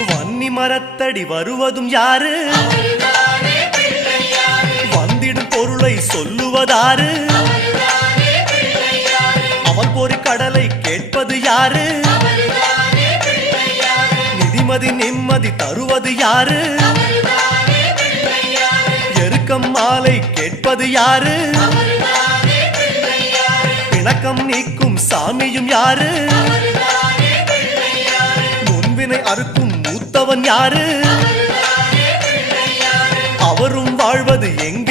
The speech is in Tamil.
வன்னி மரத்தடி வருவதும் யாரு? வந்திடும் பொருளை சொல்லுவதாரு? அவன் பொறி கடலை கேட்பது யாரு? நிதிமதி நிம்மதி தருவது யாரு? எருக்கம் மாலை கேட்பது யாரு? பிணக்கம் நீக்கும் சாமியும் யாரு? முன்வினை அறுக்கும் மூத்தவன் யாரு? அவரும் வாழ்வது எங்க